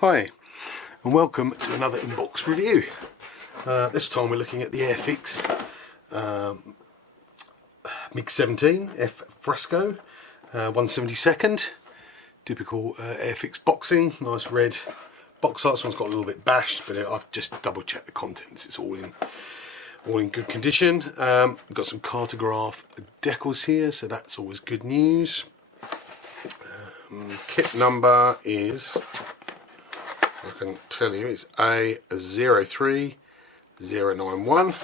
Hi and welcome to another inbox review. This time we're looking at the Airfix Mig17 F Fresco 1/72. Typical Airfix boxing, nice red box art. This one's got a little bit bashed, but I've just double checked the contents. It's all in good condition. We've got some cartograph decals here, so that's always good news. Kit number is, I can tell you, it's A03091.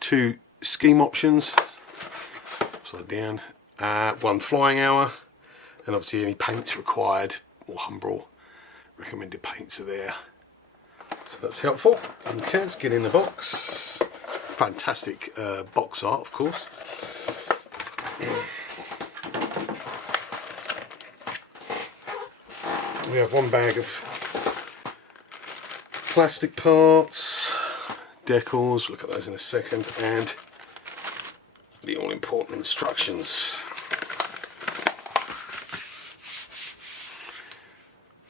Two scheme options, upside down, one flying hour, and obviously any paints required or Humbrol recommended paints are there, so that's helpful. Okay, let's get in the box. Fantastic box art, of course. We have one bag of plastic parts, decals, look at those in a second, and the all-important instructions.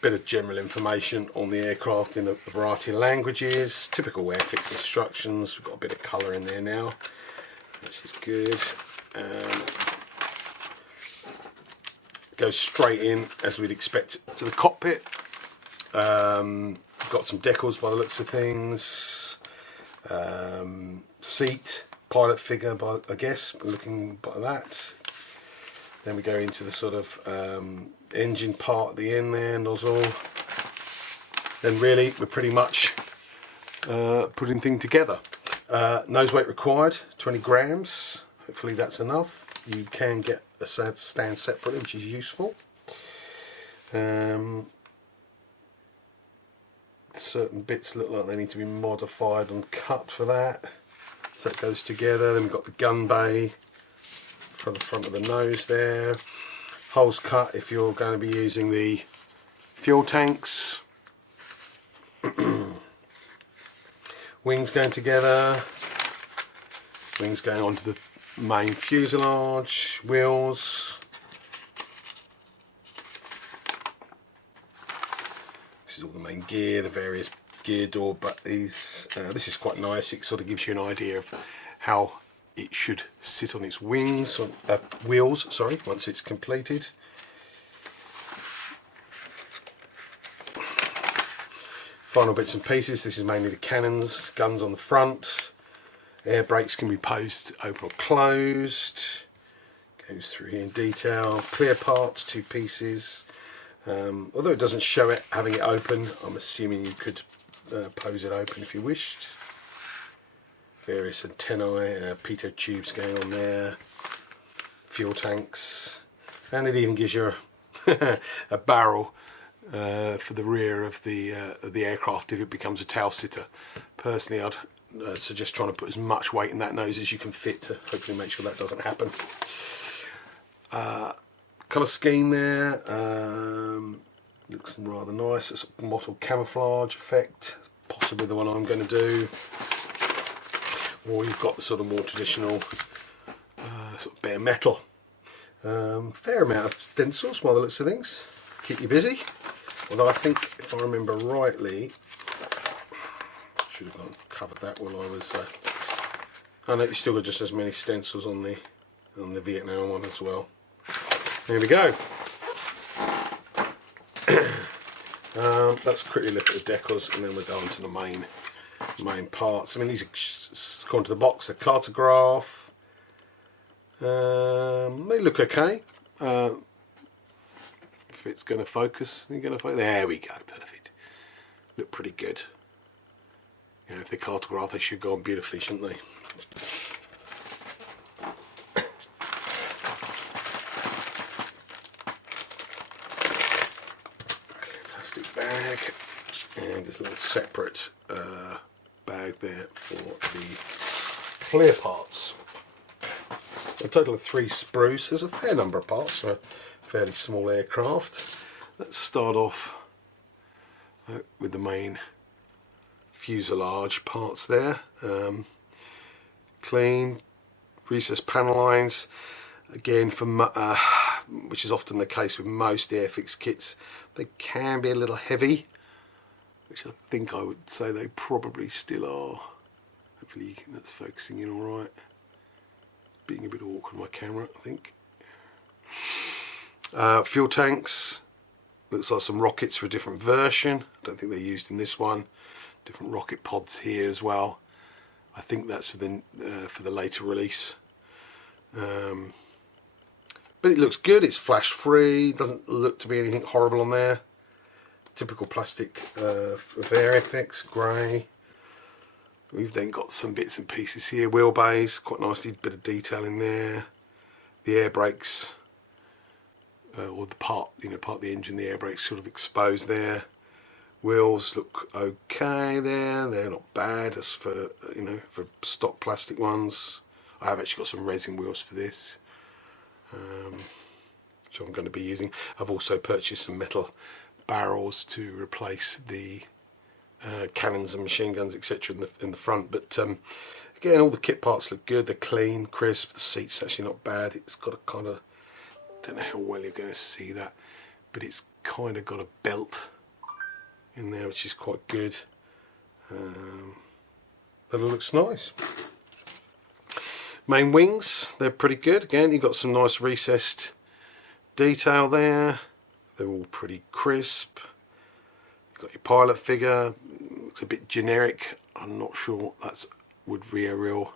Bit of general information on the aircraft in a variety of languages, typical Airfix instructions. We've got a bit of colour in there now, which is good. Goes straight in, as we'd expect, to the cockpit. Got some decals by the looks of things. Seat, pilot figure, I guess, looking by that. Then we go into the sort of engine part at the end there, nozzle. Then really we're pretty much putting things together. Nose weight required, 20 grams. Hopefully that's enough. You can get a stand separately, which is useful. Certain bits look like they need to be modified and cut for that, so that goes together. Then we've got the gun bay for the front of the nose there. Holes cut if you're going to be using the fuel tanks. Wings going together. Wings going onto the main fuselage. Wheels. This is all the main gear, the various gear door buttons. This is quite nice. It sort of gives you an idea of how it should sit on its wheels, once it's completed. Final bits and pieces. This is mainly the cannons, guns on the front. Air brakes can be posed open or closed. Goes through here in detail. Clear parts, two pieces. Although it doesn't show it having it open, I'm assuming you could pose it open if you wished. Various antennae, pitot tubes going on there, fuel tanks, and it even gives you a barrel for the rear of the aircraft if it becomes a tail sitter. Personally, I'd suggest trying to put as much weight in that nose as you can fit to hopefully make sure that doesn't happen. Colour scheme there, looks rather nice. It's a mottled camouflage effect, possibly the one I'm going to do. Or you've got the sort of more traditional sort of bare metal. Fair amount of stencils by the looks of things. Keep you busy. Although I think, if I remember rightly, should have covered that while I was. I know you've still got just as many stencils on the Vietnam one as well. There we go. Let's quickly look at the decals, and then we'll go on to the main parts. I mean, these are according to the box, a cartograph. They look okay. If it's going to focus, there we go, perfect. Look pretty good. You know, if they're cartograph, they should go on beautifully, shouldn't they? Plastic bag, and there's a little separate bag there for the clear parts. A total of 3 sprues. There's a fair number of parts for a fairly small aircraft. Let's start off with the main fuselage parts there. Clean, recessed panel lines. Again, for which is often the case with most Airfix kits. They can be a little heavy, which I think I would say they probably still are. Hopefully that's focusing in all right. It's being a bit awkward on my camera, I think. Fuel tanks. Looks like some rockets for a different version. I don't think they're used in this one. Different rocket pods here as well. I think that's for the later release. But it looks good. It's flash free. Doesn't look to be anything horrible on there. Typical plastic of Airfix, grey. We've then got some bits and pieces here. Wheelbase, quite nicely, bit of detail in there. The air brakes, or the part of the engine, the air brakes sort of exposed there. Wheels look okay there. They're not bad as for for stock plastic ones. I have actually got some resin wheels for this, which I'm going to be using. I've also purchased some metal barrels to replace the cannons and machine guns, etc. in the front. But again, all the kit parts look good. They're clean, crisp. The seat's actually not bad. It's got a kind of, don't know how well you're going to see that, but it's kind of got a belt in there, which is quite good. But it looks nice. Main wings, they're pretty good. Again, you've got some nice recessed detail there. They're all pretty crisp. You've got your pilot figure. Looks a bit generic. I'm not sure that would be a real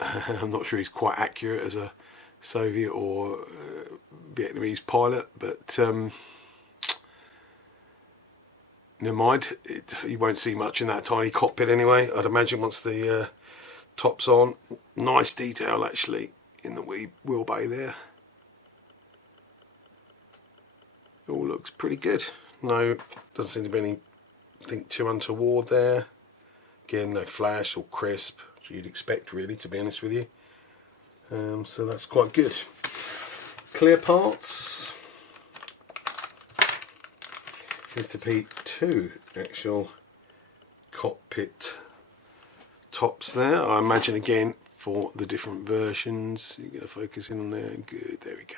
I'm not sure he's quite accurate as a Soviet or Vietnamese pilot, but never mind. You won't see much in that tiny cockpit anyway, I'd imagine, once the top's on. Nice detail actually in the wheel bay there. It all looks pretty good. No, doesn't seem to be anything too untoward there. Again, no flash or crisp, which you'd expect really, to be honest with you. So that's quite good. Clear parts. Seems to be 2 actual cockpit tops there. I imagine again for the different versions. You're going to focus in on there. Good, there we go.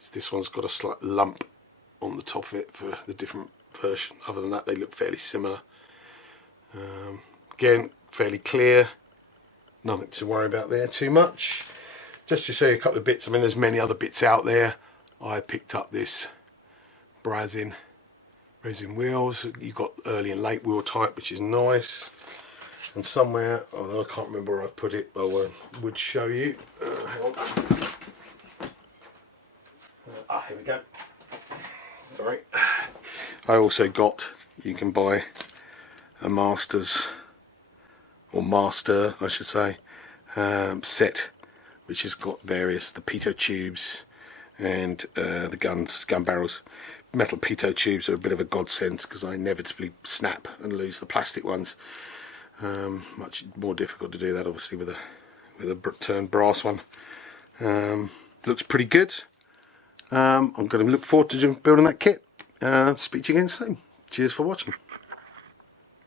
So this one's got a slight lump on the top of it for the different versions. Other than that, they look fairly similar. Again, fairly clear. Nothing to worry about there too much. Just to show you a couple of bits. I mean, there's many other bits out there. I picked up this resin wheels. You've got early and late wheel type, which is nice. And somewhere, although I can't remember where I've put it, I would show you. Hang on. Here we go. Sorry. I also got, you can buy a master, I should say, set, which has got various, the pitot tubes and the gun barrels. Metal pitot tubes are a bit of a godsend because I inevitably snap and lose the plastic ones. Much more difficult to do that obviously with a turned brass one. Looks pretty good. I'm going to look forward to building that kit. Speak to you again soon. Cheers for watching.